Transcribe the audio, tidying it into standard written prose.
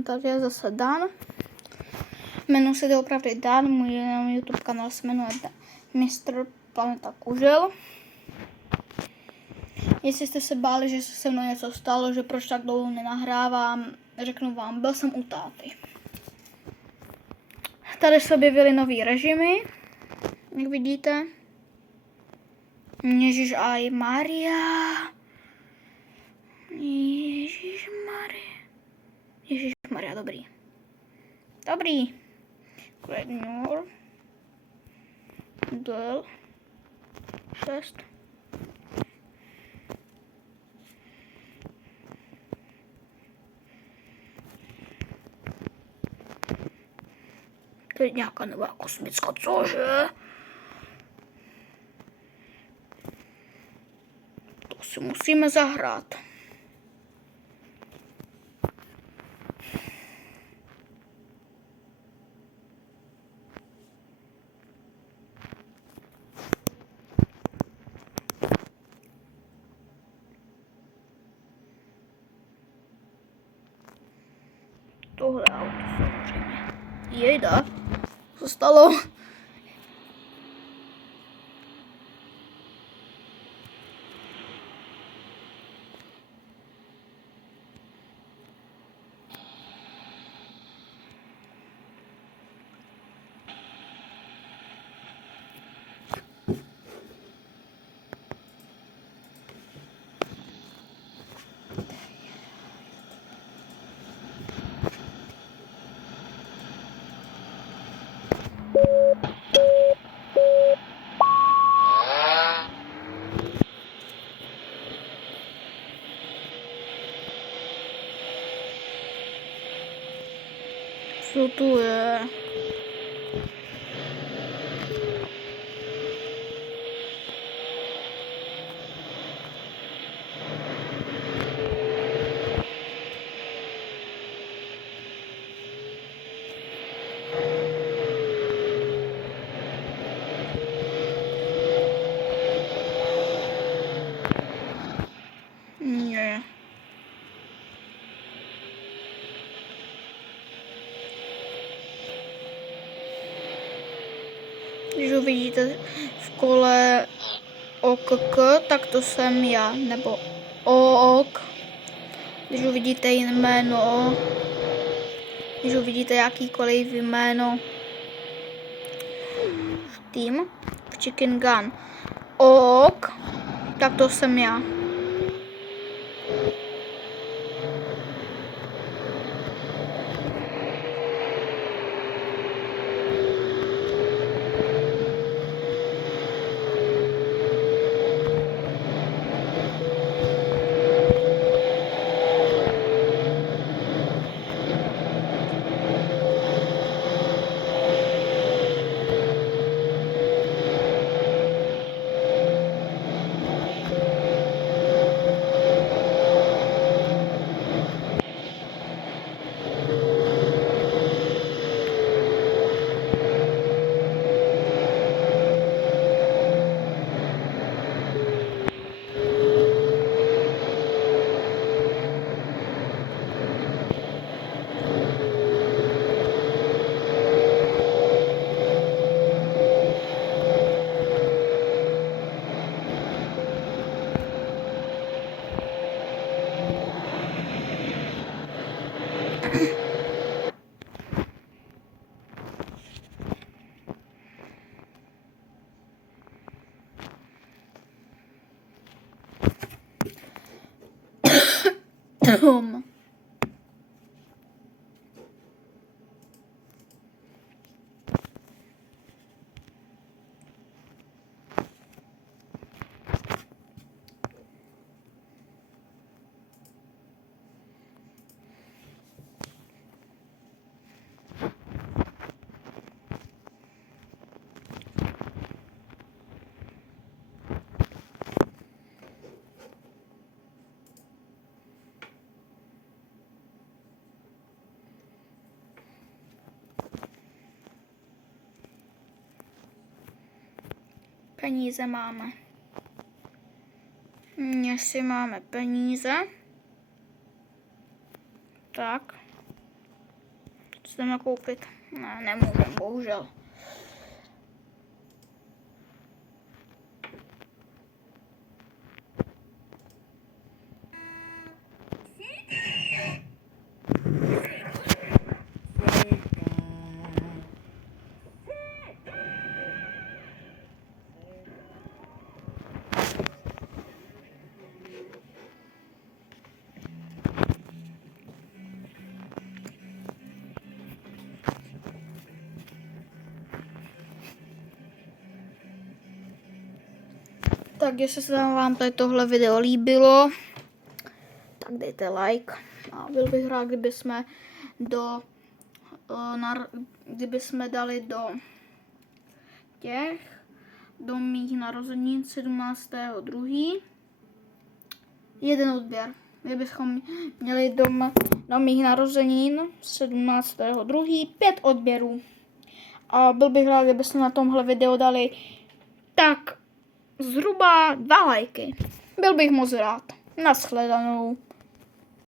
Tady je zase Dan. Jmenuji se doopravdy Dan, můj YouTube kanál se jmenuje Mr. Planeta Kužel. Jestli jste se báli, že se mnou něco stalo, že proč tak dlouho nenahrávám, řeknu vám, byl jsem u táty. Tady se objevily nový režimy, jak vidíte. Ježíš aj Maria. Ježíš Maria, dobrý. Dobrý. Krednur. Duel. 6. To je nějaká nová kosmická, cože? To si musíme zahrát. Tohle auto samozřejmě. Jejda. Co stalo? Co tu je? Ne. Když uvidíte v kole OKK, tak to jsem já, nebo OOK. Když uvidíte jiné jméno, když uvidíte jakýkoliv jméno v tým, v Chicken Gun OOK, tak to jsem já. Peníze máme. Jestli máme peníze, tak si jdeme koupit. Ne, nemůžem, bohužel. Tak jestli se vám tady tohle video líbilo, tak dejte like. A byl bych rád, kdyby jsme dali do mých narozenin 17.2. jeden odběr. Kdybychom měli do mých narozenin 17.2. 5 odběrů. A byl bych rád, kdybyste na tomhle videu dali tak zhruba 2 lajky. Byl bych moc rád. Naschledanou.